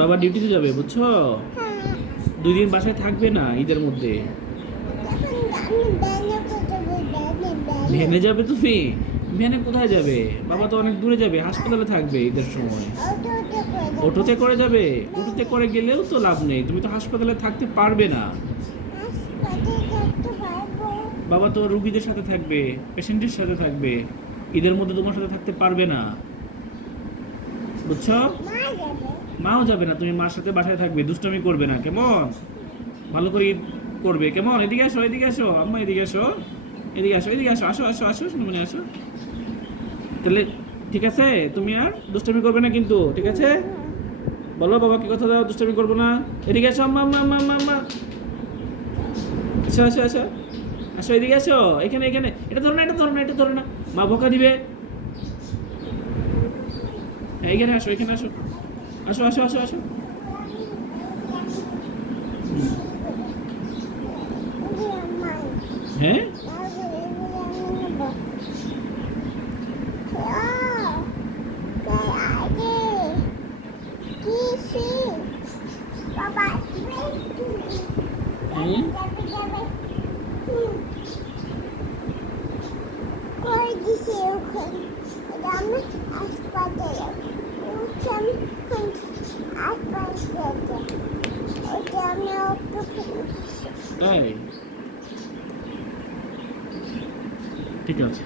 বাবা ডিউটিতে যাবে, বুঝছো? 2 দিন বাসায় থাকবে না ঈদের মধ্যে। ভ্যানে যাবে তুমি? ভ্যানে কোথায় যাবে? বাবা তো অনেক দূরে যাবে, হাসপাতালে থাকবে ঈদের সময়। অটোতে করে যাবে? অটোতে করে গেলেও তো লাভ নেই, তুমি তো হাসপাতালে থাকতে পারবে না। বাবা তো রুগীদের সাথে থাকবে, পেশেন্টের সাথে থাকবে, ঈদের মধ্যে তোমার সাথে থাকতে পারবে না, বুঝছো? মাও যাবে না, তুমি মার সাথে বাসায় থাকবে, দুষ্টামি করবে না, কেমন? ভালো করে ঈদ করবে, কেমন? এদিকে আসো, এদিকে আসো আম্মা, এদিকে আসো, এদিকে আসো, এদিকে আসো, আসো আসো আসো, শুনে আসো। তাহলে ঠিক আছে, তুমি আর দুষ্টামি করবে না কিন্তু, ঠিক আছে? বলো বাবাকে কথা দাও, দুষ্টামি করবো না। এদিকে আসো আম্মা, আম্মা আম্মা আম্মা আম্মা, আসো আসো আসো আসো, এদিকে আসো, এখানে এখানে, এটা ধরো না, এটা ধরো না, এটা ধরো না, মা বকা দিবে। হ্যাঁ, এখানে আসো, এখানে আসো, আসো আসো আসো আসো। হ্যাঁ, হ্যাঁ, তাই ঠিক আছে।